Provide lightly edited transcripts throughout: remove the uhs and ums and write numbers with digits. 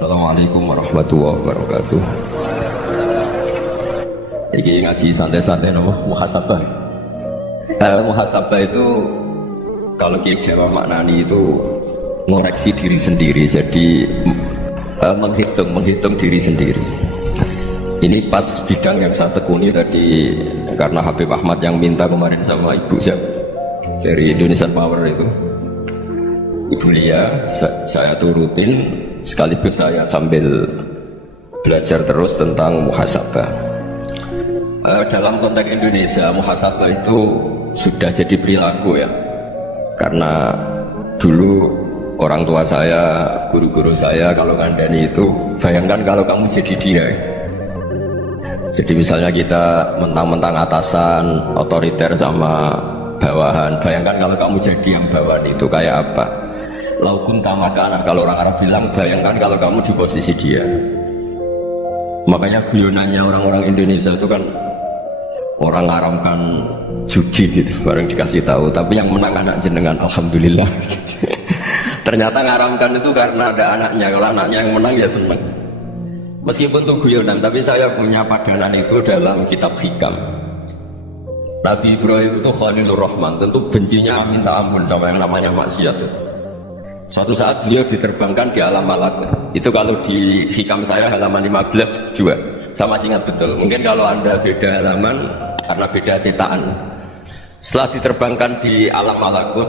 Assalamualaikum warahmatullahi wabarakatuh. Iki ngaji santai-santai nama muhasabah. Muhasabah itu kalau Kiai Jawa maknani itu ngoreksi diri sendiri, jadi menghitung diri sendiri. Ini pas bidang yang saya tekuni tadi, karena Habib Ahmad yang minta kemarin sama Ibu dari Indonesian Power itu, Ibu Lia, saya turutin sekaligus saya sambil belajar terus tentang muhasabah. Dalam konteks Indonesia, muhasabah itu sudah jadi perilaku ya, karena dulu orang tua saya, guru-guru saya kalau ngandani itu, bayangkan kalau kamu jadi dia. Jadi misalnya kita mentang-mentang atasan, otoriter sama bawahan, bayangkan kalau kamu jadi yang bawahan itu kayak apa. Laukun tamakana, kalau orang Arab bilang, bayangkan kalau kamu di posisi dia. Makanya guyonannya orang-orang Indonesia itu kan orang ngaramkan judi gitu, bareng dikasih tahu, tapi yang menang anak jenengan, alhamdulillah. Ternyata ngaramkan itu karena ada anaknya, kalau anaknya yang menang ya seneng. Meskipun itu guyonan, tapi saya punya padanan itu dalam kitab hikam. Nabi Ibrahim itu Khalilur Rahman, tentu bencinya minta ampun sama yang namanya maksiat itu. Suatu saat beliau diterbangkan di alam malakut. Itu kalau di hikam saya halaman 15 juga, saya masih ingat betul. Mungkin kalau anda beda halaman karena beda cetakan. Setelah diterbangkan di alam malakut,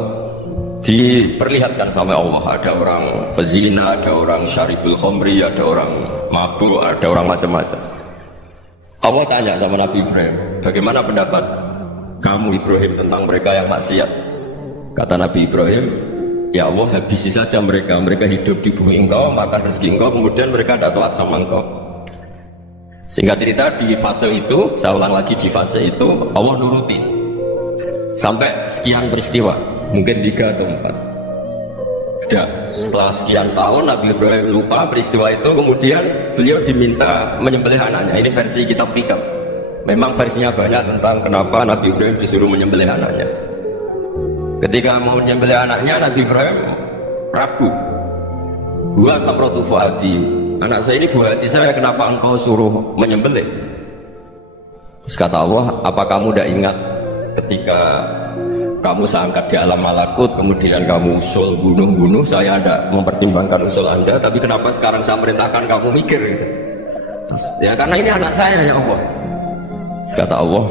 diperlihatkan sama Allah, ada orang pezina, ada orang syaribul khomri, ada orang mabuk, ada orang macam-macam. Allah tanya sama Nabi Ibrahim, bagaimana pendapat kamu Ibrahim tentang mereka yang maksiat? Kata Nabi Ibrahim, ya Allah, habisi saja mereka hidup di bumi engkau, makan rezeki engkau, kemudian mereka tidak taat sama engkau. Singkat cerita, di fase itu, saya ulang lagi, di fase itu Allah nuruti sampai sekian peristiwa, mungkin 3 atau 4. Sudah setelah sekian tahun Nabi Ibrahim lupa peristiwa itu, kemudian beliau diminta menyembelih anaknya. Ini versi kitab hikam. Memang versinya banyak tentang kenapa Nabi Ibrahim disuruh menyembelih anaknya. Ketika mau menyembelih anaknya, Nabi Ibrahim ragu. Wa samratu fuadi, anak saya ini buah hati saya, kenapa engkau suruh menyembelih? Terus kata Allah, apa kamu tidak ingat ketika kamu saya angkat di alam malakut, kemudian kamu usul bunuh-bunuh, saya ada mempertimbangkan usul anda, tapi kenapa sekarang saya merintahkan kamu mikir gitu? Terus, ya karena ini anak saya ya Allah. Terus kata Allah,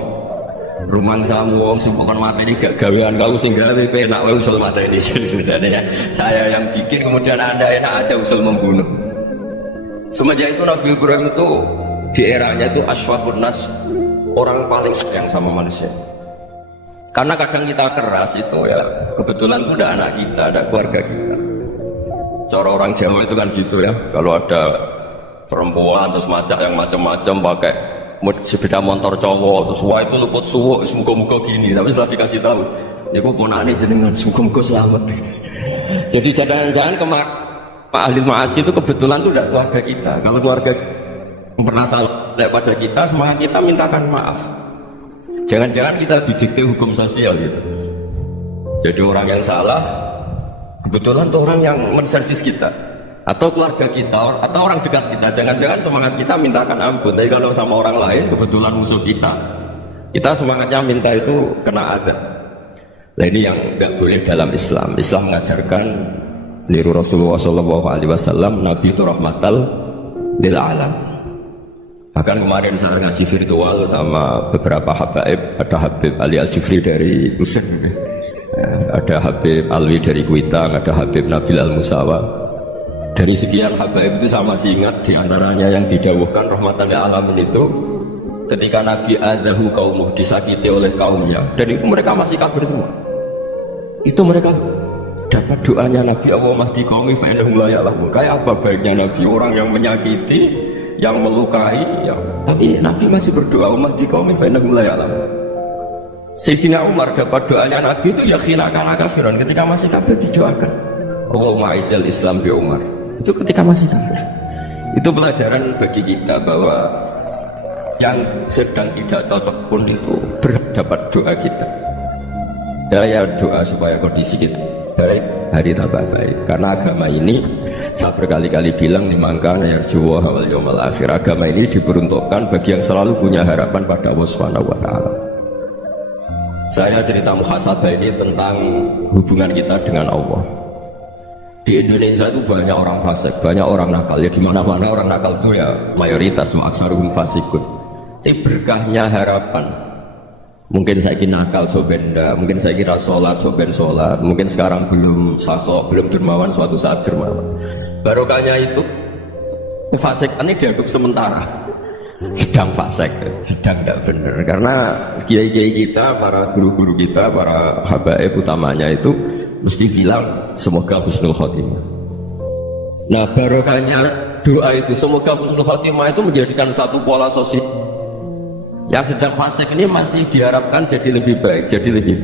rumang samu wong sumpah mata ini gak gawean kau sehingga lebih enak usul mata ini. Sebenarnya saya yang bikin, kemudian anda enak aja usul membunuh. Semenjak itu Nabi Ibrahim itu di eranya itu aswaqun nas, orang paling sayang sama manusia. Karena kadang kita keras itu ya, kebetulan itu ada anak kita, ada keluarga kita. Cara orang Jawa itu kan gitu ya, kalau ada perempuan terus macak yang macam-macam pakai sepeda motor cowok, terus wah itu luput suwuk, semoga-moga gini, tapi setelah dikasih tahu, ya kok ponaknya jenengan, semoga-moga selamat. Jadi jangan-jangan Pak Ahli Ma'asi itu kebetulan itu tidak keluarga kita. Kalau keluarga pernah salah pada kita, semangat kita mintakan maaf. Jangan-jangan kita didikte hukum sosial gitu. Jadi orang yang salah kebetulan itu orang yang menservis kita, atau keluarga kita, atau orang dekat kita. Jangan-jangan semangat kita mintakan ampun. Tapi kalau sama orang lain kebetulan musuh kita semangatnya minta itu kena adab. Nah ini yang tidak boleh dalam Islam. Islam mengajarkan niru Rasulullah SAW, Nabi itu rahmatal lil alam. Bahkan kemarin saya ngaji virtual sama beberapa habaib, ada Habib Ali Al-Jufri dari Mesir, ada Habib Alwi dari Kuitang, ada Habib Nabil Al-Musawa. Dari sekian habaib itu saya masih ingat diantaranya yang didawuhkan rahmatan lil alamin itu ketika Nabi adahu kaumuh, disakiti oleh kaumnya, dan itu mereka masih kafir semua. Itu mereka dapat doanya Nabi, Allah mahdi qaumi fa innahum la ya'lamun. Kayak apa baiknya Nabi, orang yang menyakiti, yang melukai, tapi Nabi masih berdoa, mahdi qaumi fa innahum la ya'lamun. Sayyidina Umar dapat doanya Nabi itu yakhina kana kafiran, ketika masih kafir didoakan Allahumma aizzil Islam bi Umar. Itu ketika masih kafir. Itu pelajaran bagi kita bahwa yang sedang tidak cocok pun itu berdapat doa kita. Ya doa supaya kondisi kita baik, hari tambah baik. Karena agama ini Saya berkali-kali bilang dimangkan yarjuwa wal yawmal akhir, agama ini diperuntukkan bagi yang selalu punya harapan pada Allah Subhanahu wa taala. Saya cerita muhasabah ini tentang hubungan kita dengan Allah. Di Indonesia itu banyak orang fasik, banyak orang nakal. Ya di mana-mana orang nakal itu ya mayoritas, aksaruhum fasikun. Tapi berkahnya harapan. Mungkin saya kira nakal sobenda, mungkin saya kira sholat soben sholat, mungkin sekarang belum sakok, belum dermawan, suatu saat dermawan. Barokahnya itu fasik ini dianggap sementara, sedang fasik, sedang tidak benar. Karena kiai-kiai kita, para guru-guru kita, para habaib utamanya itu mesti bilang semoga husnul khotimah. Nah barokahnya doa itu semoga husnul khotimah itu menjadikan satu pola sosial. Yang sedang fasik ini masih diharapkan jadi lebih baik, jadi lebih,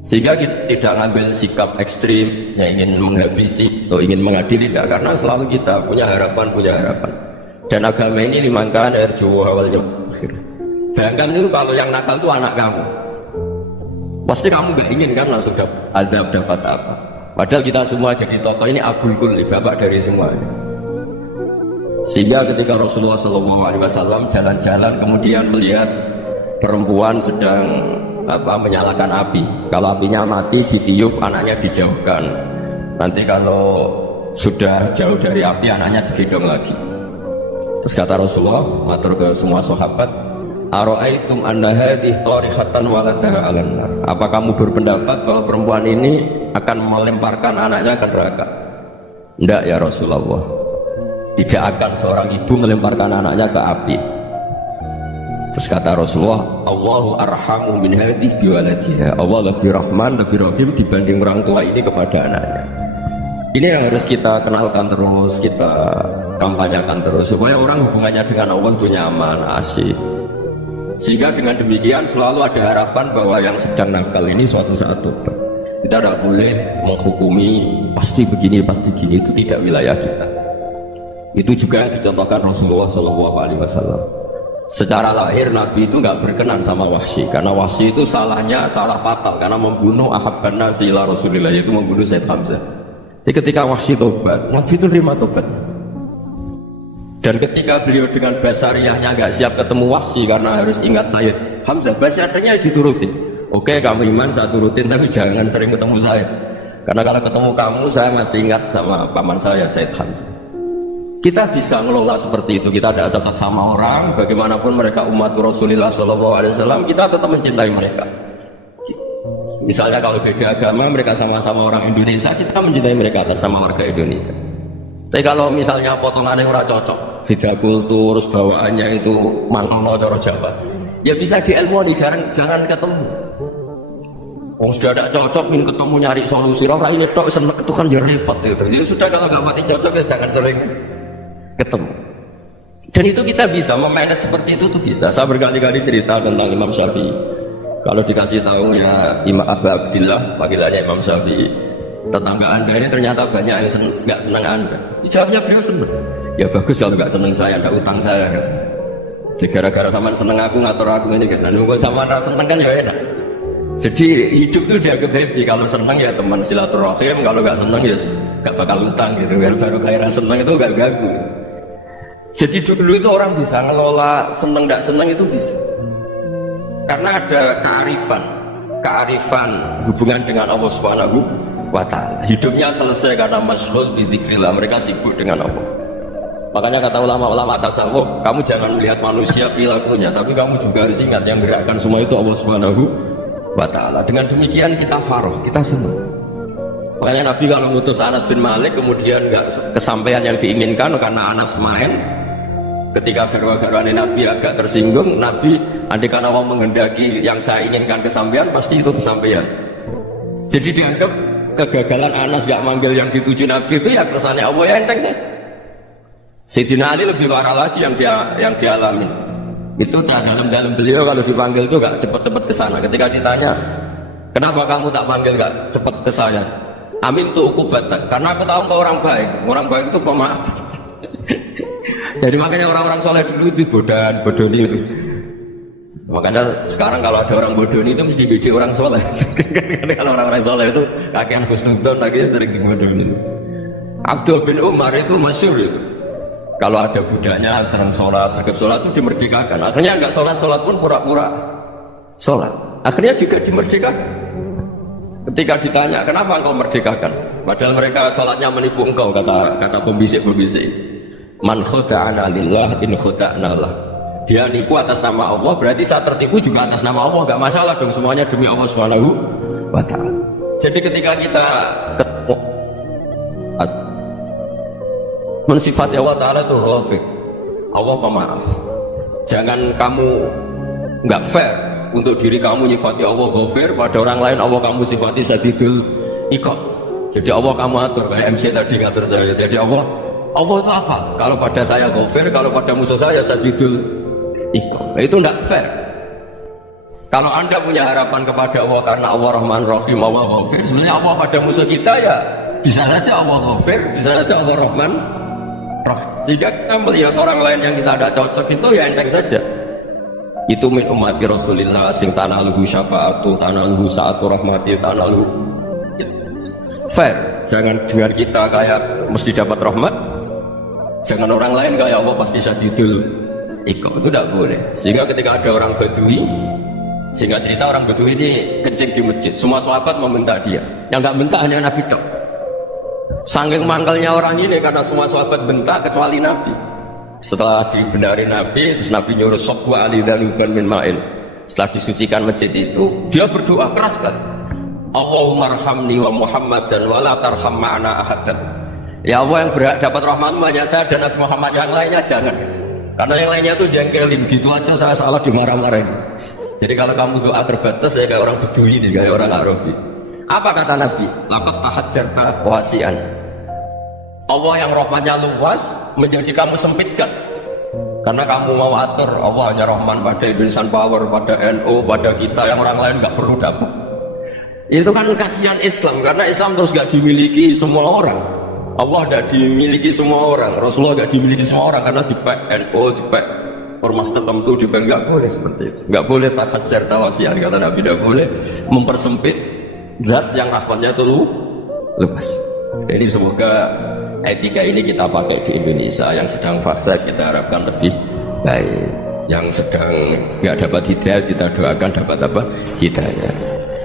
sehingga kita tidak ngambil sikap ekstrim yang ingin menghabisi atau ingin mengadili, tidak, karena selalu kita punya harapan. Dan agama ini limangkan yarjuwa wal yawmal akhir. Bayangkan itu kalau yang nakal itu anak kamu, pasti kamu gak ingin kan langsung dapat apa. Padahal kita semua jadi tokoh ini abul kulli, bapak dari semuanya. Sehingga ketika Rasulullah SAW jalan-jalan kemudian melihat perempuan sedang menyalakan api, kalau apinya mati ditiup, anaknya dijauhkan. Nanti kalau sudah jauh dari api, anaknya digendong lagi. Terus kata Rasulullah matur ke semua sahabat, ara'aitum anna hadhihi tarikhatan waladaha 'alan nar. Apa kamu berpendapat bahwa perempuan ini akan melemparkan anaknya ke neraka? Tidak ya Rasulullah, tidak akan seorang ibu melemparkan anaknya ke api. Terus kata Rasulullah, Allahu arhamu min hadhihi biwaladiha. Allah lebih rahman, lebih rahim dibanding orang tua ini kepada anaknya. Ini yang harus kita kenalkan terus, kita kampanyakan terus, supaya orang hubungannya dengan Allah itu nyaman, asik. Sehingga dengan demikian selalu ada harapan bahwa yang sedang nakal ini suatu saat tobat. Kita tidak boleh menghukumi pasti begini, pasti gini, itu tidak wilayah kita. Itu juga yang dicontohkan Rasulullah SAW. Secara lahir Nabi itu nggak berkenan sama Wahsy, karena Wahsy itu salahnya salah fatal, karena membunuh ahabban nasi ila Rasulillah, yaitu membunuh Said Hamzah. Jadi ketika Wahsy tobat, Nabi itu terima tobat. Dan ketika beliau dengan basariyahnya nggak siap ketemu Wahsy, karena harus ingat Said Hamzah, basariyahnya diturutin. Oke, kamu iman saya turutin, tapi jangan sering ketemu saya, karena kalau ketemu kamu saya masih ingat sama paman saya Said Hamzah. Kita bisa ngelola seperti itu. Kita tidak cocok sama orang, bagaimanapun mereka umat Rasulullah SAW, kita tetap mencintai mereka. Misalnya kalau beda agama, mereka sama-sama orang Indonesia, kita mencintai mereka atas nama warga Indonesia. Tapi kalau misalnya potongannya orang cocok, beda kultur, bawaannya itu mangkno cara Jawa, ya bisa diilmoni, jangan ketemu. Oh, sudah tidak cocok, ingin ketemu nyari solusi, orang ini tok seneng itu kan ya repot gitu. Ya sudah, kalau nggak mati cocok ya jangan sering ketemu. Dan itu kita bisa memanage seperti itu tuh bisa. Saya berkali-kali cerita tentang Imam Syafi'i. Kalau dikasih tahu ya Imam Abu Abdillah, panggilannya Imam Syafi'i, tetangga anda ini ternyata banyak yang nggak senang anda. Jawabnya beliau senang. Ya bagus kalau nggak senang saya, ada utang saya. Gitu. Jadi gara-gara sama senang aku ngatur aku ini kan. Dan kalau sama rasa senang kan ya enak. Jadi hidup itu dianggap happy. Kalau senang ya teman silaturahim, kalau nggak senang ya nggak bakal utang gitu. Baru kayak senang itu nggak ganggu. Jadi dulu itu orang bisa ngelola seneng tidak seneng itu bisa, karena ada kearifan hubungan dengan Allah Subhanahu wa Ta'ala. Hidupnya selesai karena masyhur bizikrillah, mereka sibuk dengan Allah. Makanya kata ulama-ulama tasawuf, kamu jangan melihat manusia perilakunya, tapi kamu juga harus ingat yang gerakkan semua itu Allah Subhanahu wa Ta'ala. Dengan demikian kita faroh, kita senang. Makanya Nabi kalau ngutus Anas bin Malik kemudian nggak kesampaian yang diinginkan karena Anas main, ketika garwa-garwani Nabi agak tersinggung, Nabi andai karena Allah menghendaki yang saya inginkan kesampaian, pasti itu kesampaian. Jadi dianggap kegagalan Anas gak manggil yang dituju Nabi itu ya kersane Allah, ya enteng saja. Sayyidina Ali lebih parah lagi yang dialami. Itu dalam beliau kalau dipanggil itu gak cepet-cepet ke sana. Ketika ditanya, kenapa kamu tak panggil gak cepet ke saya? Amin tuh ukubat, karena aku tahu kau orang baik itu pemaaf. Jadi makanya orang-orang soleh dulu itu bodoni itu. Makanya sekarang kalau ada orang bodoni itu mesti biji orang soleh. Karena kalau orang-orang soleh itu kakean husnudon lagi sering dibodoni. Abdul bin Umar itu masyhur itu. Kalau ada budaknya sering sholat, sergap sholat itu dimerdekakan. Akhirnya nggak sholat pun pura-pura sholat. Akhirnya juga dimerdekakan. Ketika ditanya kenapa engkau merdekakan, padahal mereka sholatnya menipu engkau, kata pembisik-pembisik. Man khuda'ana lillah in khuda'na lah. Dia nipu atas nama Allah, berarti saya tertipu juga atas nama Allah. Nggak masalah dong, semuanya demi Allah Subhanahu wa ta'ala. Jadi ketika kita ketemu mensifati Allah Ta'ala itu Ghafir, Allah pemaaf. Jangan kamu nggak fair untuk diri kamu nyifati Allah Ghafir, pada orang lain Allah kamu sifati Sadidul Iqab. Jadi Allah kamu atur, kayak MC tadi ngatur saya. Jadi Allah itu apa? Kalau pada saya Ghafir, kalau pada musuh saya Sadidul Iqab. Itu nggak fair. Kalau Anda punya harapan kepada Allah karena Allah Rahman Rahim, Allah Ghafir, sebenarnya Allah pada musuh kita ya bisa saja Allah Ghafir, bisa saja Allah Rahman Rahim. Sehingga kita melihat orang lain yang kita tidak cocok itu ya enteng saja. Itu min ummati Rasulillah sing tanaluhu syafa'atu, tanaluhu sa'atu rahmati, tanaluhu fair. Jangan dengar kita kayak mesti dapat rahmat, jangan orang lain kayak Allah pasti Sadidul Iqab. Itu tidak boleh. Sehingga ketika ada orang Badui, sehingga cerita orang Badui ini kencing di masjid, semua sahabat meminta dia, yang nggak minta hanya Nabi dok. Saking mangkalnya orang ini karena semua sahabat bentak kecuali Nabi. Setelah dibenari Nabi, terus Nabi nyuruh sokwa ali daluban min ma'in. Setelah disucikan masjid itu, dia berdoa keras kan. Allahumma arhamni wa Muhammadan wa la tarham ma'ana ahadan. Ya Allah, yang berhak dapat rahmatmu hanya saya dan Nabi Muhammad, yang lainnya jangan. Karena yang lainnya itu jengkelin, gitu aja saya salah dimarah-marahin. Jadi kalau kamu doa terbatas, saya kayak orang Bedui ini, kayak orang Arabi. Apa kata Nabi? Laqad tahajjarta wasi'an. Allah yang rahmatnya luas menjadi kamu sempitkan. Karena kamu mau atur, Allah hanya rahman pada Indonesian Power, pada NU, pada kita, yang orang lain nggak perlu dapat. Itu kan kasihan Islam, karena Islam terus nggak dimiliki semua orang. Allah tidak dimiliki semua orang, Rasulullah nggak dimiliki semua orang, karena di NU, di ormas tertentu, di nggak boleh seperti itu. Nggak boleh tahajjar tawasian, kata Nabi, tidak boleh mempersempit zat yang rahmatnya itu luas. Jadi semoga etika ini kita pakai di Indonesia. Yang sedang fase kita harapkan lebih baik, yang sedang nggak dapat hidayah kita doakan dapat apa? Hidayah.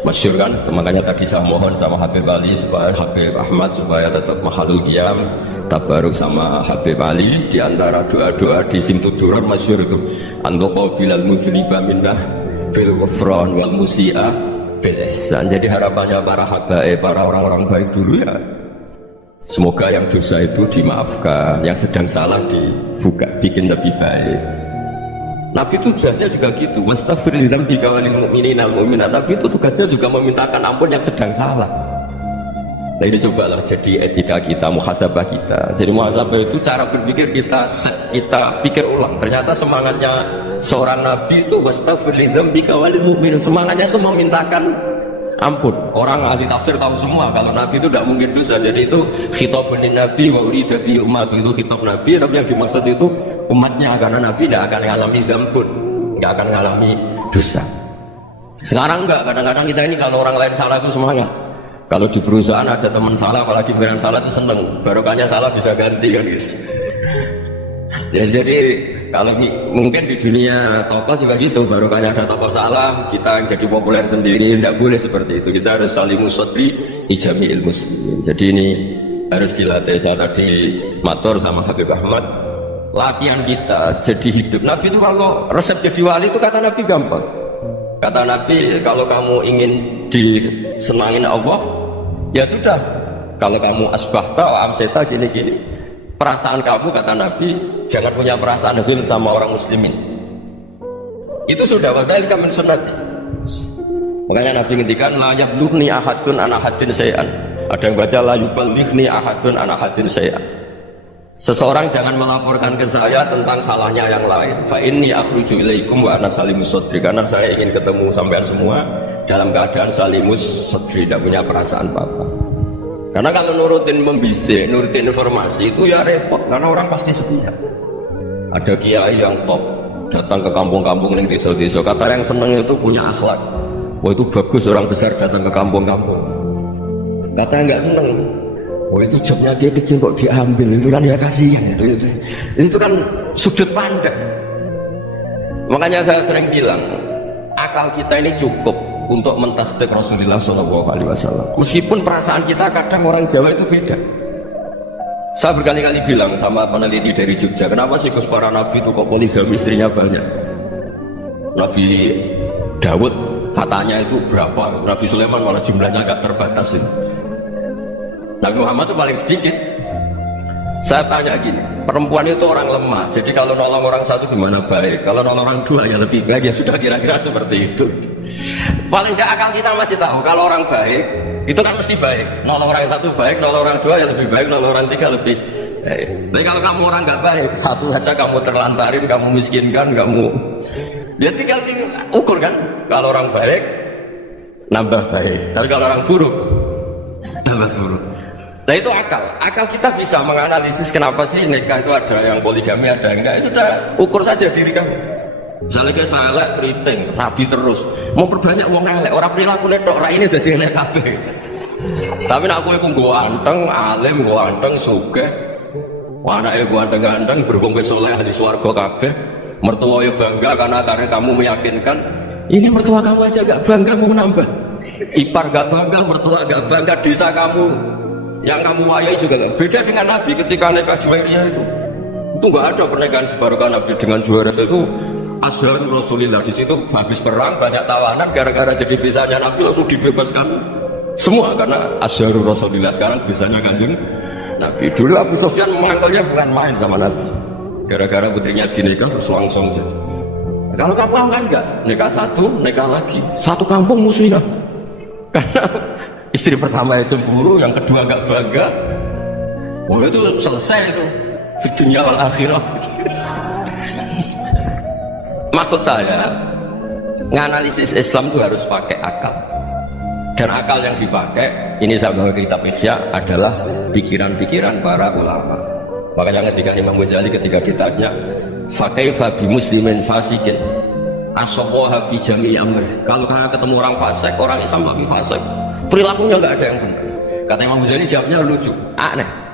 Masyhur kan, makanya tadi saya mohon sama Habib Ali supaya Habib Ahmad supaya tetap mahalul qiyam tabaruk sama Habib Ali. Di antara doa-doa di Sintujuran masyhur itu antuqau bilal muzliba minnah fil ghufran wal musi'a bil ihsan. Jadi harapannya para habaib, para orang-orang baik dulu ya, semoga yang dosa itu dimaafkan, yang sedang salah dibuka, bikin lebih baik. Nabi itu tugasnya juga gitu. Wastaghfir li dzambika wa lil mu'minina wal mu'minat. Nabi itu tugasnya juga memintakan ampun yang sedang salah. Nah ini cobalah jadi etika kita, muhasabah kita. Jadi muhasabah itu cara berpikir kita pikir ulang. Ternyata semangatnya seorang Nabi itu wastaghfir li dzambika wa lil mu'minin. Semangatnya itu memintakan ampun. Orang ahli tafsir tahu semua kalau Nabi itu tidak mungkin dosa. Jadi itu khitabun Nabi wa urida bi umat, itu khitab Nabi, tapi yang dimaksud itu umatnya, karena Nabi tidak akan mengalami dzambun, tidak akan mengalami dosa. Sekarang enggak, kadang-kadang kita ini kalau orang lain salah itu semangat. Kalau di perusahaan ada teman salah, apalagi beneran salah itu seneng, barokahnya salah bisa ganti kan gitu. Ya jadi kalau mungkin di dunia tokoh juga gitu, barokahnya ada tokoh salah, kita yang jadi populer sendiri, tidak boleh seperti itu. Kita harus salimus sodri ijami'il muslimin. Jadi ini harus dilatih. Saya tadi matur sama Habib Ahmad, latihan kita jadi hidup. Nabi itu kalau resep jadi wali itu kata Nabi gampang. Kata Nabi, kalau kamu ingin disenangin Allah, ya sudah. Kalau kamu asbahta wa amseta gini-gini, perasaan kamu, kata Nabi, jangan punya perasaan ghil sama orang muslimin. Itu sudah wadhalika min sunnati. Makanya Nabi ngendikan la yablughni ahadun an ahadin syai'an. Ada yang baca la yuballighni ahadun an ahadin syai'an. Seseorang jangan melaporkan ke saya tentang salahnya yang lain. Fa inni akhruju ilaikum wa ana salimus sodri. Karena saya ingin ketemu sampean semua dalam keadaan salimus sodri, tidak punya perasaan apa-apa. Karena kalau nurutin membisik, nurutin informasi itu ya repot, karena orang pasti setia. Ada kiai yang top datang ke kampung-kampung yang desa-desa, kata yang seneng itu punya akhlak. Wah itu bagus orang besar datang ke kampung-kampung. Kata yang nggak seneng, Oh itu jobnya dia kecil kok diambil, itu kan ya kasihan. Itu kan sudut pandang. Makanya saya sering bilang, akal kita ini cukup untuk mentasdik Rasulullah SAW. Meskipun perasaan kita kadang orang Jawa itu beda. Saya berkali-kali bilang sama peneliti dari Jogja, kenapa sih para nabi itu kok poligami, istrinya banyak? Nabi Daud katanya itu berapa, Nabi Sulaiman malah jumlahnya agak terbatas itu. Nabi Muhammad itu paling sedikit. Saya tanya gini, perempuan itu orang lemah, jadi kalau nolong orang satu gimana baik, kalau nolong orang dua ya lebih baik, ya sudah kira-kira seperti itu. Paling tidak akal kita masih tahu kalau orang baik itu kan mesti baik, nolong orang satu baik, nolong orang dua ya lebih baik, nolong orang tiga lebih baik. Tapi kalau kamu orang nggak baik, satu saja kamu terlantarin, kamu miskinkan, kamu dia tinggal ukur kan, kalau orang baik nambah baik, tapi kalau orang buruk nambah buruk. Nah itu akal kita bisa menganalisis kenapa sih nikah itu ada yang poligami, ada yang enggak. Ya sudah, ukur saja diri kamu. Misalnya kayak saya elek keriting, rabi terus, mau perbanyak uang elek, orang perilaku ledok, orang ini jadi elek kabeh. Tapi nak aku itu gue anteng, alim, gue anteng, sugih, anaknya gue anteng-anteng, berhubung soleh di swarga kabeh, mertua ya bangga karena kamu meyakinkan. Ini mertua kamu aja gak bangga mau nambah, ipar gak bangga, mertua gak bangga, desa kamu yang kamu wayai juga gak. Beda dengan Nabi ketika nikah Juwairiyah itu gak ada pernikahan sebarukan Nabi dengan Juwairiyah itu. Asyhadu Rasulillah, di situ habis perang banyak tawanan, gara-gara jadi bisanya Nabi langsung dibebaskan semua karena asyhadu Rasulillah. Sekarang bisanya Kanjeng Nabi. Dulu Abu Sufyan menganggapnya bukan main sama Nabi, gara-gara putrinya dinikah terus langsung jadi. Kalau kamu kan enggak, nikah satu, nikah lagi, satu kampung musuhnya. Karena istri pertama itu cemburu, yang kedua enggak bangga. Oh itu selesai itu, di dunia wal akhirah. Maksud saya, menganalisis Islam itu harus pakai akal. Dan akal yang dipakai, ini saya bawa kitab Ihya, adalah pikiran-pikiran para ulama. Makanya ketika Imam Ghazali ketika ditanya, fakaifa bi muslimin fasikin asabaha fi jami'i amri. Kalau karena ketemu orang fasik, orang Islam tapi fasik, perilakunya nggak ada yang benar. Kata Imam Ghazali jawabnya lucu, aneh.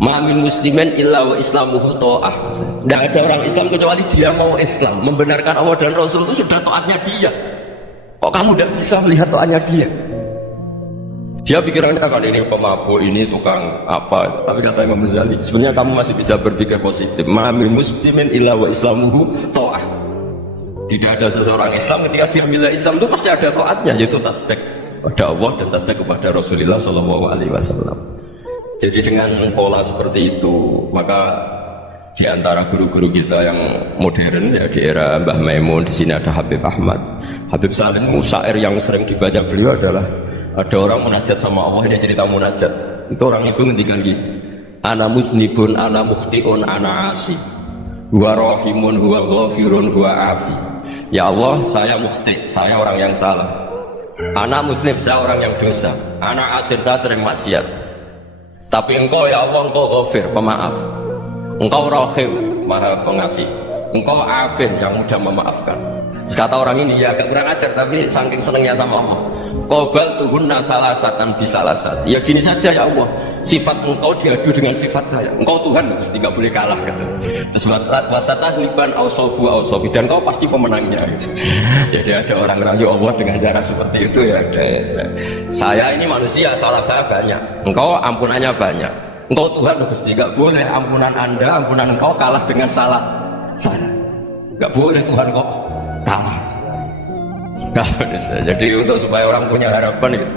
Ma'min muslimin illa wa islamuhu ta'ah. Tidak ada orang Islam kecuali dia mau Islam, membenarkan Allah dan Rasul, itu sudah taatnya dia. Kok kamu tidak bisa melihat taatnya dia? Dia pikirannya kan ini pemabuk, ini tukang apa. Tapi kata Imam Ghazali, sebenarnya kamu masih bisa berpikir positif. Ma'min muslimin illa wa islamuhu ta'ah. Tidak ada seseorang Islam ketika dia milih Islam itu pasti ada taatnya, yaitu tasdik pada Allah dan tasdik kepada Rasulullah SAW. Jadi dengan pola seperti itu, maka di antara guru-guru kita yang modern ya di era Mbah Maimun, di sini ada Habib Ahmad, Habib Salim, syair yang sering dibaca beliau adalah ada orang munajat sama Allah, dia cerita munajat. Itu orang itu ngendikan gini, ana muznibun, ana mukhtiun, ana asi, huwa rahimun, huwa ghafirun, huwa afi. Ya Allah, saya mukhti, saya orang yang salah. Ana muznib, saya orang yang dosa. Ana asir, saya sering maksiat. Tapi engkau ya Allah, engkau ghafir, pemaaf. Engkau rahim, maha pengasih. Engkau afin, yang mudah memaafkan. Kata orang ini ya agak kurang ajar, tapi saking senengnya sama Allah. Qobal tuhunna salasatan bisalasat. Ya gini saja ya Allah, sifat engkau diadu dengan sifat saya. Engkau Tuhan, terus tidak boleh kalah gitu. Terus wasatah liban ausofu ausofi, dan kau pasti pemenangnya gitu. Jadi ada orang rayu Allah dengan cara seperti itu ya. Saya ini manusia, salah saya banyak. Engkau ampunannya banyak. Engkau Tuhan, terus tidak boleh ampunan Anda, ampunan engkau kalah dengan salah saya. Enggak boleh Tuhan kok kalah. Jadi untuk supaya orang punya harapan gitu.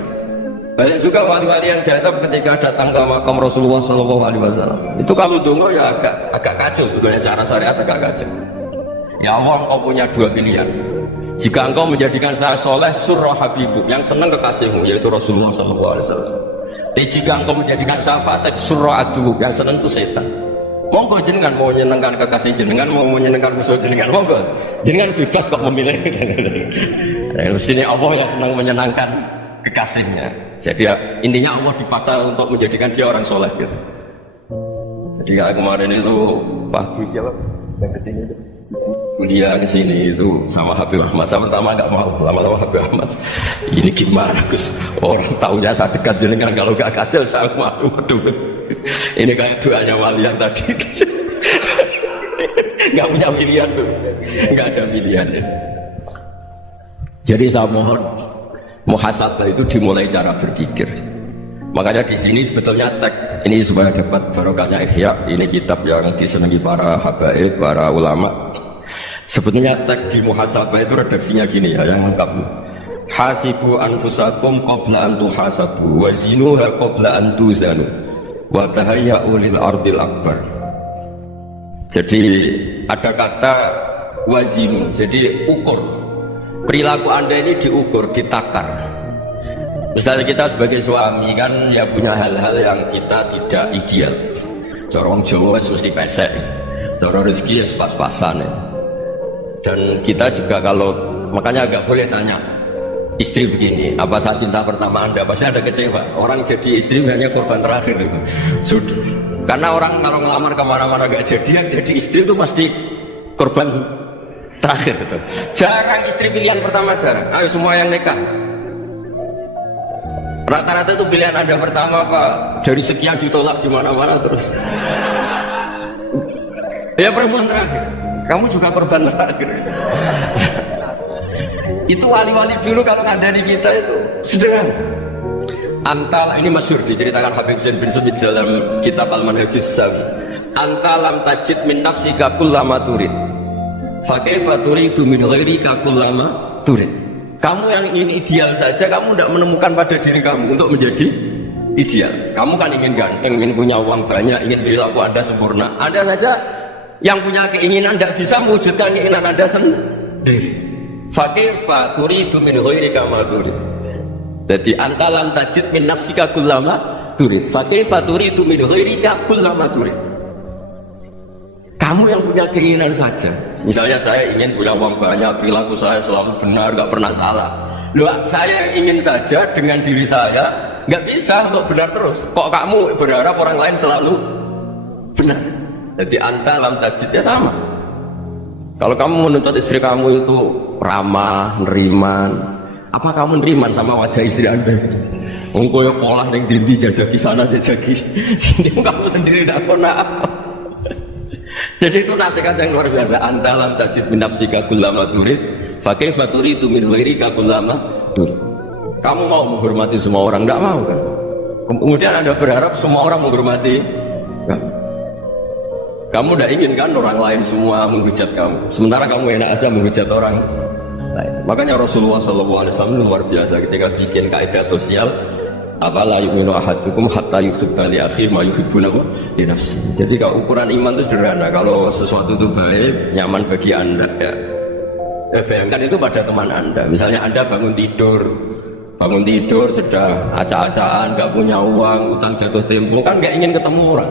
Banyak juga wali-wali yang jatuh ketika datang ke makam Rasulullah SAW. Itu kalau dengar ya agak kacau sebetulnya, cara syariat agak kacau. Ya Allah, engkau punya dua pilihan. Jika engkau menjadikan saya soleh, surah habibu, yang senang kekasihmu, yaitu Rasulullah SAW. Tapi jika engkau menjadikan saya fasik, surah adu, yang senang itu setan. Monggo jenengan mau menyenangkan kekasih jenengan, mau menyenangkan musuh jenengan, monggo jenengan bebas kok memilih. Mestinya Allah yang senang menyenangkan kekasihnya. Jadi ya, intinya Allah dipaksa untuk menjadikan dia orang soleh gitu. Jadi ya, kemarin itu Pak Gus siapa yang kesini itu kuliah ke sini itu sama Habib Ahmad. Saya pertama nggak mau, lama-lama Habib Ahmad. Ini gimana Gus? Orang tahunya saya dekat jenengan, kalau nggak kasih saya malu. Ini kayak doanya walian tadi. Nggak punya pilihan tuh, nggak ada pilihan. Jadi saya mohon muhasabah itu dimulai cara berpikir. Makanya di sini sebetulnya teks ini supaya dapat barokahnya Ihya. Ini kitab yang disenangi para habaib, para ulama. Sebetulnya teks di muhasabah itu redaksinya gini ya, yang lengkap. Hasibu anfusakum qabla an tuhasabu wa zinuha qabla an tuzanu wa tahayya'u lil ardil akbar. Jadi ada kata wazinu, jadi ukur. Perilaku Anda ini diukur, ditakar. Misalnya kita sebagai suami kan ya punya hal-hal yang kita tidak ideal. Corong Jawa mesti pesek, corong rezeki ya pas-pasan ya. Dan kita juga kalau, makanya agak boleh tanya istri begini, apa saat cinta pertama Anda? Pasti ada kecewa. Orang jadi istri hanya korban terakhir itu. Sudah. Karena orang kalau ngelamar kemana-mana gak jadi, yang jadi istri itu pasti korban terakhir itu. Jarang istri pilihan pertama, jarang. Ayo semua yang nikah. Rata-rata itu pilihan Anda pertama apa? Dari sekian ditolak di mana-mana terus. Ya perempuan terakhir. Kamu juga korban terakhir. Itu wali-wali dulu kalau ngandani kita itu sederhana. Antal, ini masyhur diceritakan Habib Zain bin Sabit dalam kitab Al-Manhajus Sawi. Antalam tajid min nafsika kullama turid fa kaifa turidu min ghairika kullama turid. Kamu yang ingin ideal saja, kamu tidak menemukan pada diri kamu untuk menjadi ideal. Kamu kan ingin ganteng, ingin punya uang banyak, ingin perilaku Anda sempurna. Anda saja yang punya keinginan tidak bisa mewujudkan keinginan Anda sendiri. Fa kaifa turidu min ghairika ma turid. Jadi antalam tajid min nafsika kullama turid fa kaifa turidu min ghairika kullama turid. Kamu yang punya keinginan saja. Misalnya saya ingin punya uang banyak, perilaku saya selalu benar, gak pernah salah. Loh, saya yang ingin saja dengan diri saya, gak bisa untuk benar terus. Kok kamu berharap orang lain selalu benar? Jadi antalam tajid ya sama. Kalau kamu menuntut istri kamu itu ramah, neriman, apa kamu neriman sama wajah istri Anda? Engkau ya pola yang dindi jajaki sana jajaki sini, kamu sendiri tidak pernah. Jadi itu nasihat yang luar biasa. Antalam tajid min nafsika kullama turid fa kaifa turidu min ghairika kullama turid. Kamu mau menghormati semua orang? Tidak mau kan? Kemudian Anda berharap semua orang menghormati kamu tidak ingin kan orang lain semua menghujat kamu, sementara kamu enak aja menghujat orang lain. Makanya Rasulullah SAW luar biasa ketika bikin kaidah sosial, apala yu'minu ahadukum hatta yuhibba li akhihi ma yuhibbu li nafsihi. Jadi kalau ukuran iman itu sederhana, kalau sesuatu itu baik, nyaman bagi Anda ya. Bayangkan itu pada teman Anda. Misalnya Anda bangun tidur sudah acak-acakan, gak punya uang, utang jatuh tempo, kan gak ingin ketemu orang.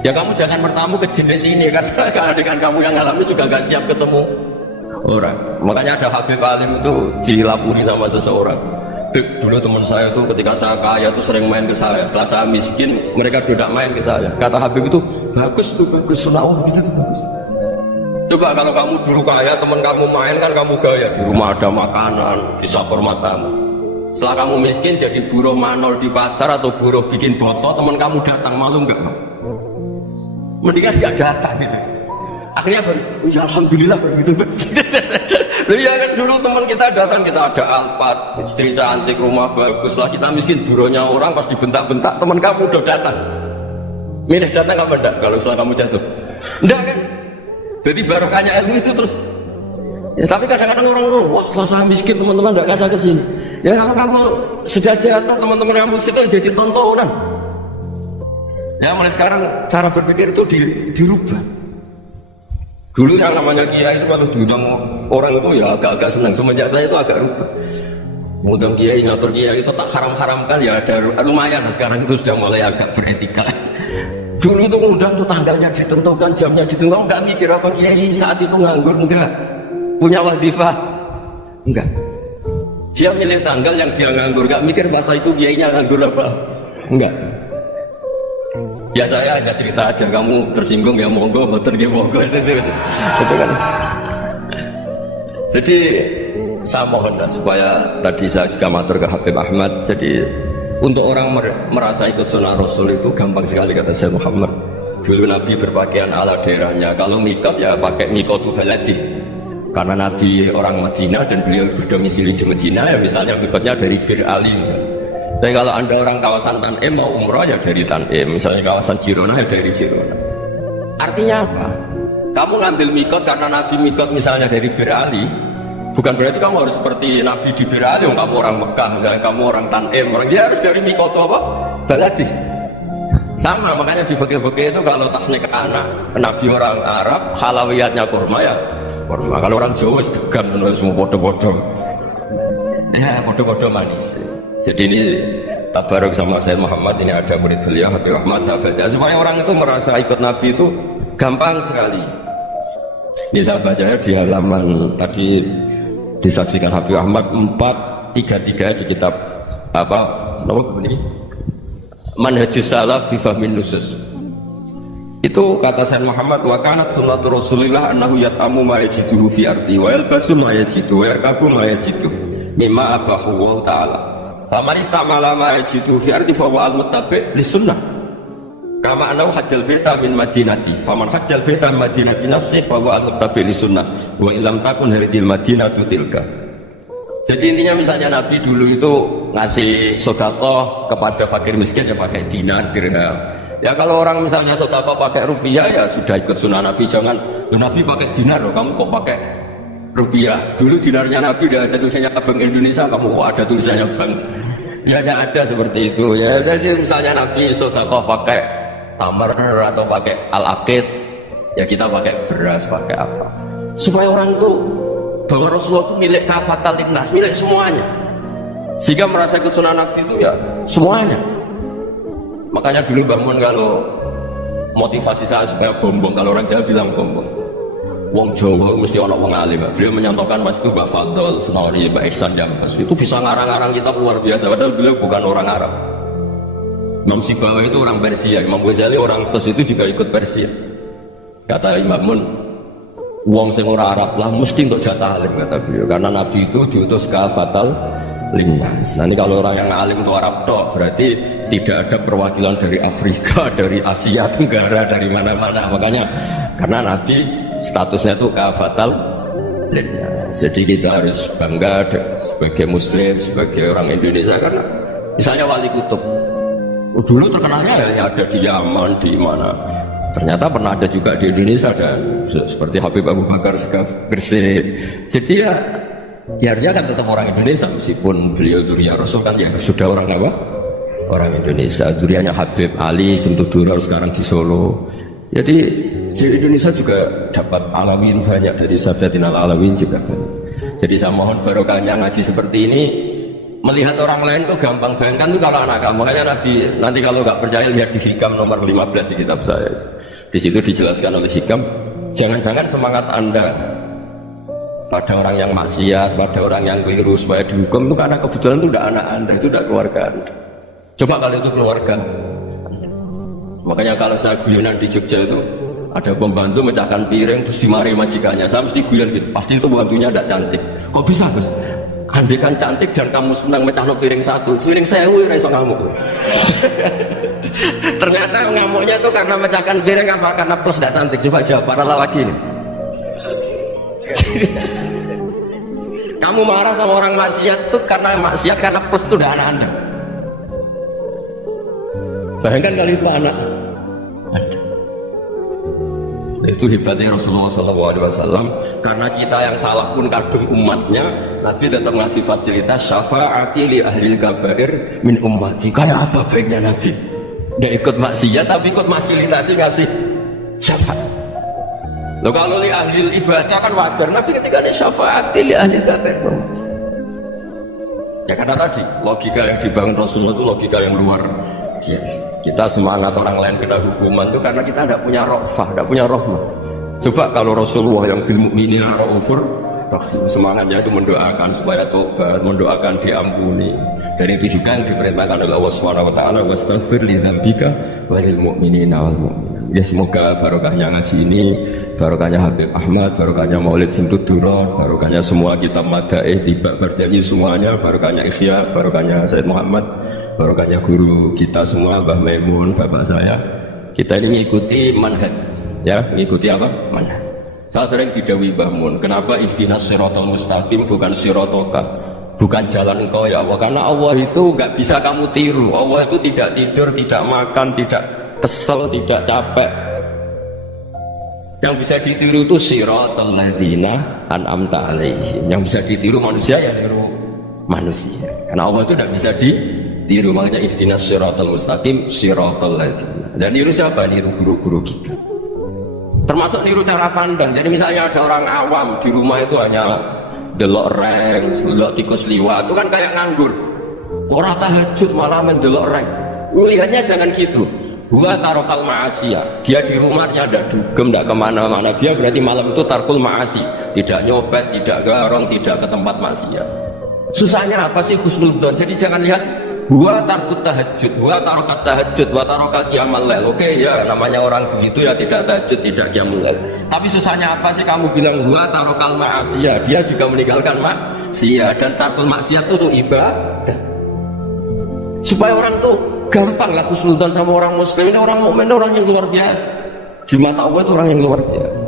Ya kamu jangan bertamu ke jenis ini, karena dengan kamu yang alami juga gak siap ketemu orang. Makanya ada Habib Alim itu dilapuri sama seseorang. Dulu teman saya itu ketika saya kaya itu sering main ke saya. Setelah saya miskin, mereka tidak main ke saya. Kata Habib itu, bagus tuh, bagus. Sunawah kita itu bagus. Coba kalau kamu dulu kaya, teman kamu main kan kamu gaya. Di rumah ada makanan, bisa hormat tamu. Setelah kamu miskin jadi buruh manol di pasar atau buruh bikin botol, teman kamu datang, malu enggak? Mendingan gak datang gitu. Akhirnya ya alhamdulillah gitu. Loh ya kan dulu teman kita datang, kita ada Alphard, istri cantik, rumah bagus lah, kita miskin buruhnya orang pas dibentak-bentak, teman kamu udah datang. Milih datang apa enggak kalau setelah kamu jatuh? Enggak kan? Jadi barokahnya ilmu itu terus. Ya tapi kadang-kadang orang wah setelah saya miskin teman-teman enggak kasih kesini. Ya kalau kamu sudah jatuh teman-teman kamu itu jadi tontonan. Ya mulai sekarang cara berpikir itu dirubah. Dulu yang namanya kiai itu kalau diundang orang itu ya agak-agak senang. Semenjak saya itu agak rubah. Mengundang kiai, ngatur kiai itu tak haram-haramkan ya ada lumayan. Sekarang itu sudah mulai agak beretika. Dulu itu ngundang tuh tanggalnya ditentukan, jamnya ditentukan, nggak mikir apa kiai saat itu nganggur, enggak. Punya wadifah, enggak. Dia milih tanggal yang dia nganggur, nggak mikir masa itu kiainya nganggur apa, enggak. Ya saya ada cerita aja, kamu tersinggung ya monggo, betul ya monggo itu kan. Jadi saya mohon supaya tadi saya juga matur ke Habib Ahmad. Jadi untuk orang merasa ikut sunnah Rasul itu gampang sekali kata saya Muhammad. Dulu Nabi berpakaian ala daerahnya. Kalau mikot ya pakai mikotu baladi. Karena Nabi orang Madinah dan beliau berdomisili di Madinah ya misalnya mikotnya dari Bir Ali misalnya. Tapi kalau anda orang kawasan Tanim mau umroh ya dari Tanim. Misalnya kawasan Jirona ya dari Jirona. Artinya apa? Kamu ngambil mikot karena Nabi mikot misalnya dari Bir Ali. Bukan berarti kamu harus seperti Nabi di Bir Ali. Kamu orang Mekah, misalnya kamu orang Tanim. Orang dia harus dari mikot apa? Baladi. Sama, makanya di fikih-fikih itu kalau tasnik anak Nabi orang Arab, halawiyatnya kurma ya kurma. Kalau orang Jawa sedegan semua bodoh-bodoh. Ya bodoh-bodoh manis. Jadi ini tabaruk sama Sayyid Muhammad, ini ada murid beliau Habib Ahmad sahabat. Supaya orang itu merasa ikut Nabi itu gampang sekali. Ini saya baca di halaman tadi disaksikan Habib Ahmad 433 di kitab apa ini? Manhajus Salaf fi Fahmin Nusus. Itu kata Sayyid Muhammad, wa kanat sunnatu Rasulillah annahu yat'amu ma yajiduhu fi ardi wa yalbasu ma yajidu wa yarkabu ma yajidu mimma abahu wa ta'ala. Faman istamala ma yajiduhu fi ardi fa huwa al-muttabi' lis-sunnah. Kama annahu hajjal baita min madinati. Faman hajjal baita min madinati nafsi fa huwa al-muttabi' lis-sunnah. Wa illam takun hadhil madinatu tilka. Jadi intinya misalnya Nabi dulu itu ngasih sedekah kepada fakir miskin ya pakai dinar, dirham. Ya kalau orang misalnya sedekah pakai rupiah ya sudah ikut sunnah Nabi. Jangan Nabi pakai dinar loh, kamu kok pakai rupiah. Dulu dinarnya Nabi udah ada tulisannya Bank Indonesia, kamu kok ada tulisannya Bank. Ya tidak ada seperti itu. Ya jadi misalnya Nabi sedekah pakai tamar atau pakai al-aqid, ya kita pakai beras, pakai apa? Supaya orang tuh bahwa Rasulullah itu milik kafatal ibnas, milik semuanya, sehingga merasa ikut sunnah Nabi itu ya semuanya. Makanya dulu bangun kalau motivasi saya supaya bombong, kalau orang Jawa bilang bombong, wong Jawa mesti orang wong alim. Beliau menyontohkan mas itu Mbak Fadol, Senori, Mbak Ihsan Jamas itu bisa ngarang-ngarang kitab luar biasa, padahal beliau bukan orang Arab. Imam Sibawi itu orang Persia, Imam Ghazali orang Tos itu juga ikut Persia. Kata Imam Mun, wong sing ora Arab lah mesti untuk jatah alim kata beliau, karena Nabi itu diutus kafatal linnas. Nanti kalau orang yang alim itu Arab tok berarti tidak ada perwakilan dari Afrika, dari Asia Tenggara, dari mana-mana. Makanya karena Nabi statusnya itu kafatal linnas. Jadi kita harus bangga sebagai Muslim, sebagai orang Indonesia, karena misalnya Wali Kutub dulu terkenalnya hanya ada di Yaman, di mana. Ternyata pernah ada juga di Indonesia, dan seperti Habib Abu Bakar Segaf Gresik. Jadi ya harusnya kan tetap orang Indonesia, meskipun beliau dzurriyyah Rasul kan ya sudah orang apa? Orang Indonesia. Dzurriyyahnya Habib Ali Sentudura sekarang di Solo. Jadi di Indonesia juga dapat Alawin banyak, dari Sabdatin Alawin juga banyak. Jadi saya mohon barokahnya ngaji seperti ini. Melihat orang lain tuh gampang, bayangkan tuh kalau anak kamu. Makanya Nabi nanti kalau nggak percaya lihat di Hikam nomor 15 di kitab saya. Di situ dijelaskan oleh Hikam, jangan-jangan semangat Anda pada orang yang maksiat, pada orang yang keliru supaya dihukum itu karena kebetulan itu udah anak Anda, itu udah keluarga Anda. Coba kalau itu keluarga. Makanya kalau saya guyonan di Jogja itu ada pembantu mecahkan piring terus dimarahi majikannya, saya mesti guyon gitu, pasti itu pembantunya tidak cantik. Kok bisa Gus? Andaikan cantik dan kamu senang mecah piring satu, piring sewu ya iso ngamuk. Ternyata ngamuknya itu karena mecahkan piring apa karena plus tidak cantik. Coba jawab para lelaki ini. Kamu marah sama orang maksiat tuh karena maksiat, karena plus itu udah anak Anda. Bayangkan kali itu anak Anda. Itu hebatnya Rasulullah SAW, karena kita yang salah pun kadung umatnya, Nabi tetap ngasih fasilitas syafa'ati li ahlil kabair min ummati. Kayak apa baiknya Nabi? Dia ikut maksiat tapi ikut fasilitasi ngasih syafaat. Loh kalau li ahlil ibadah kan wajar, Nabi ketika ini syafa'ati li ahlil kabair. Ya karena tadi logika yang dibangun Rasulullah itu logika yang luar biasa. Kita semangat orang lain kena hukuman itu karena kita tidak punya rofah, tidak punya rahmah. Coba kalau Rasulullah yang bil mu'minina raufur rahim, semangatnya itu mendoakan supaya tobat, mendoakan diampuni. Dan itu juga yang diperintahkan oleh Allah Subhanahu wa taala, wastaghfir li dzambika walil mu'minina wal mu'minat. Ya semoga barokahnya ngaji ini, barokahnya Habib Ahmad, barokahnya Maulid Simtuduro, barokahnya semua kitab madaih, tiba berdiri semuanya, barokahnya Ikhya, barokahnya Said Muhammad, barokahnya guru kita semua, Mbah Maimun, bapak saya. Kita ini mengikuti manhaj, ya, mengikuti apa? Manhaj. Saya sering didhawuhi Mbah Mun, kenapa ihdinas siratal mustaqim bukan siratoka, bukan jalan engkau ya Allah, karena Allah itu nggak bisa kamu tiru. Allah itu tidak tidur, tidak makan, tidak kesel, tidak capek. Yang bisa ditiru itu siratal ladzina an'amta alaihim. Yang bisa ditiru manusia ya tiru manusia, karena Allah itu tidak bisa ditiru. Makanya ihdinas siratal mustaqim siratal ladzina. Dan niru siapa? Niru guru-guru kita, termasuk niru cara pandang. Jadi misalnya ada orang awam di rumah itu hanya delok reng, delok tikus liwat, itu kan kayak nganggur. Orang tahajud malah mendelok reng. Melihatnya jangan gitu. Gua tarokal ma'asiyah, dia di rumahnya tidak dugem, tidak kemana-mana, dia berarti malam itu tarkul ma'asi, tidak nyopet, tidak garong, tidak ke tempat maksiat. Susahnya apa sih husnudzon? Jadi jangan lihat gua tarkut tahajud, gua tarokat tahajud, gua tarokat qiyamul lail. Oke ya, namanya orang begitu ya, tidak tahajud, tidak qiyamul lail. Tapi susahnya apa sih kamu bilang gua tarokal ma'asiyah, dia juga meninggalkan maksiat, dan tarkul maksiat itu ibadah. Supaya orang tuh gampang lah husnudzon sama orang muslim. Ini orang mukmin, orang yang luar biasa di mata Allah, itu orang yang luar biasa.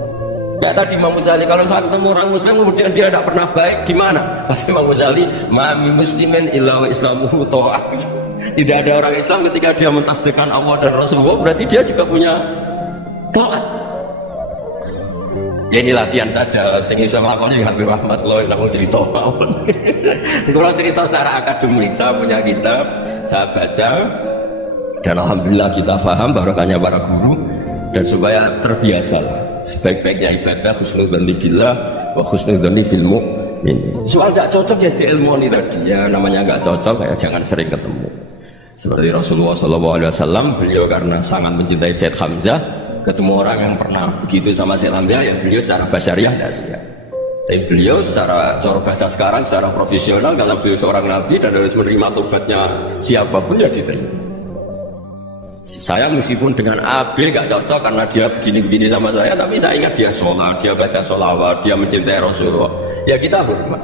Kayak tadi Imam Ghazali, kalau saya ketemu orang muslim kemudian dia tidak pernah baik, gimana? Pasti Imam Ghazali, ma'ami muslimin illa wa islamuhu ta'ah. Tidak ada orang Islam ketika dia mentasbihkan Allah dan Rasulullah, berarti dia juga punya taat. Ya ini latihan saja, sing iso nglakoni Habib Ahmad loh, langsung cerita mawon. Kalau cerita secara akademik, saya punya kitab, saya baca, dan alhamdulillah kita paham barokahnya para guru, dan supaya terbiasa sebaik-baiknya ibadah husnudzon billah wa husnudzon bil mu'min. Soal nggak cocok ya diilmoni tadi, ya namanya nggak cocok ya jangan sering ketemu. Seperti Rasulullah SAW, beliau karena sangat mencintai Said Hamzah, ketemu orang yang pernah begitu sama Said Hamzah, ya beliau secara basyariah tidak siap. Tapi beliau secara cara bahasa sekarang, secara profesional, kalau beliau seorang nabi dan harus menerima tobatnya siapapun ya diterima. Saya meskipun dengan Abil gak cocok karena dia begini-begini sama saya, tapi saya ingat dia sholat, dia baca sholawat, dia mencintai Rasulullah, ya kita hormat.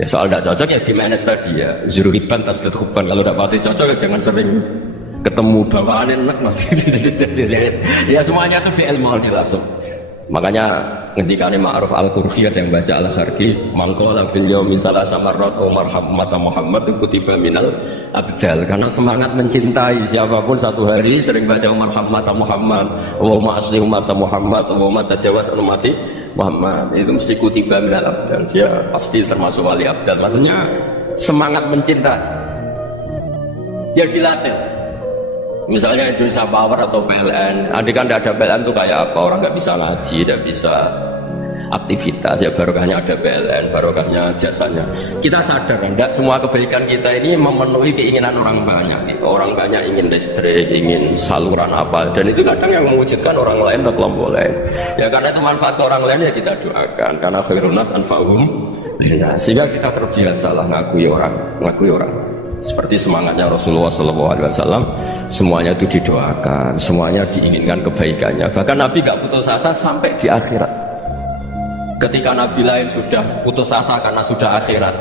Ya soal gak cocok ya dimanage tadi ya, zuriban tasdid khubban. Kalau gak pati cocok ya jangan sering ketemu, bawaannya enak nanti. Ya semuanya itu di ilmu langsung. Makanya ketika ini Ma'ruf Al-Qurfi ada yang baca Al-Kharki, mangkola fil yaumi salasa marrat Umar Muhammad itu kutiba minal abdal. Karena semangat mencintai siapapun satu hari sering baca Umar Muhammad, Allahumma asli umat Muhammad, Allahumma tajawaz umati Muhammad, itu mesti kutiba minal abdal. Dia pasti termasuk wali abdal. Maksudnya semangat mencintai ya dilatih. Misalnya Indonesia Power atau PLN, andai kan tidak ada PLN itu kayak apa? Orang nggak bisa ngaji, tidak bisa aktivitas. Ya barokahnya ada PLN, barokahnya jasanya. Kita sadar, tidak semua kebaikan kita ini memenuhi keinginan orang banyak. Orang banyak ingin listrik, ingin saluran apa, dan itu kadang yang mewujudkan orang lain atau kelompok lain. Ya karena itu manfaat ke orang lain ya kita doakan. Karena khairun nas anfa'uhum linnas. Sehingga kita terbiasalah ngakui orang. Seperti semangatnya Rasulullah SAW, semuanya itu didoakan, semuanya diinginkan kebaikannya. Bahkan Nabi gak putus asa sampai di akhirat. Ketika Nabi lain sudah putus asa karena sudah akhirat,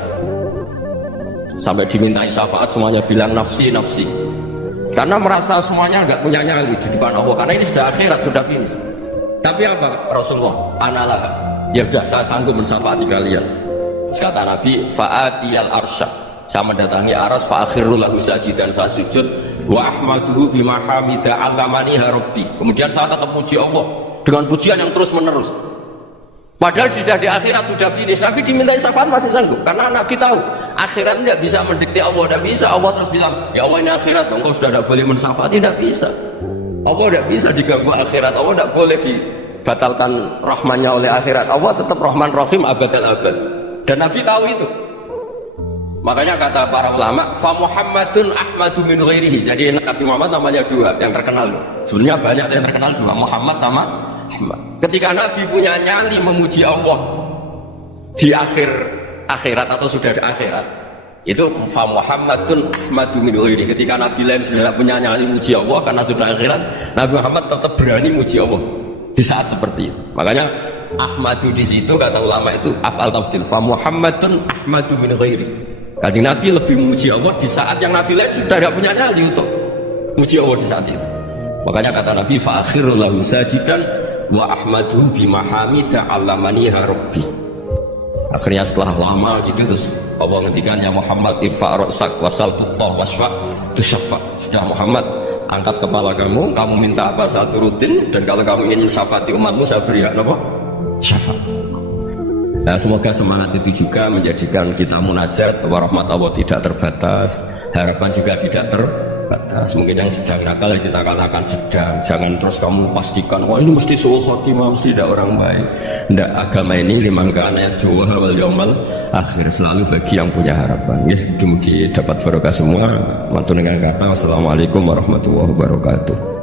sampai dimintai syafaat semuanya bilang nafsi, nafsi. Karena merasa semuanya gak punya nyali di depan Allah, karena ini sudah akhirat, sudah finish. Tapi apa? Rasulullah, analah, ya sudah saya sanggup mensyafaati kalian. Kata Nabi, fa'atiyal arsya, saya mendatangi aras fa akhiru lahu sajidan, saya sujud wa ahmaduhu bima hamida allamaniha rabbi. Kemudian saya tetap puji Allah dengan pujian yang terus menerus. Padahal sudah di akhirat sudah finish. Nabi dimintai syafaat masih sanggup karena Nabi tahu akhirat tidak bisa mendikte Allah, tidak bisa. Allah terus bilang, ya Allah ini akhirat, engkau sudah tidak boleh mensyafaati, tidak bisa. Allah tidak bisa diganggu akhirat, Allah tidak boleh dibatalkan rahmannya oleh akhirat. Allah tetap Rahman Rahim abadal abad. Dan Nabi tahu itu. Makanya kata para ulama, fa Muhammadun ahmadu min ghairihi. Jadi Nabi Muhammad namanya dua yang terkenal. Sebenarnya banyak yang terkenal dua, Muhammad sama Ahmad. Ketika Nabi punya nyali memuji Allah di akhirat atau sudah di akhirat, Itu fa Muhammadun ahmadu min ghairi. Ketika Nabi lain sudah punya nyali muji Allah karena sudah akhirat, Nabi Muhammad tetap berani muji Allah di saat seperti itu. Makanya ahmadu di situ kata ulama itu af'al tafdil, fa Muhammadun ahmadu min ghairi. Kanjeng Nabi lebih memuji Allah di saat yang Nabi lain sudah tidak punya nyali untuk muji Allah di saat itu. Makanya kata Nabi fa akhiru lahu sajidan wa ahmaduhu bi mahamida 'allamaniha rabbi. Akhirnya setelah lama gitu terus Allah ngendikan ya Muhammad irfa' ra'sak wasal tutah wasfa tusaffa. Sudah Muhammad, angkat kepala kamu, kamu minta apa saya turutin, dan kalau kamu ingin syafati umatmu saya beri hak apa? Syafaat. Nah, semoga semangat itu juga menjadikan kita munajat bahwa rahmat Allah tidak terbatas, harapan juga tidak terbatas. Mungkin yang sedang nakal kita katakan sedang, jangan terus kamu pastikan wah ini mesti suul khotimah, mesti tidak orang baik. Tidak, agama ini liman kana yarju wal yaumal akhir, selalu bagi yang punya harapan. Ya, mudah-mudahan dapat barokah semua. Mantu dengan kata wassalamualaikum warahmatullahi wabarakatuh.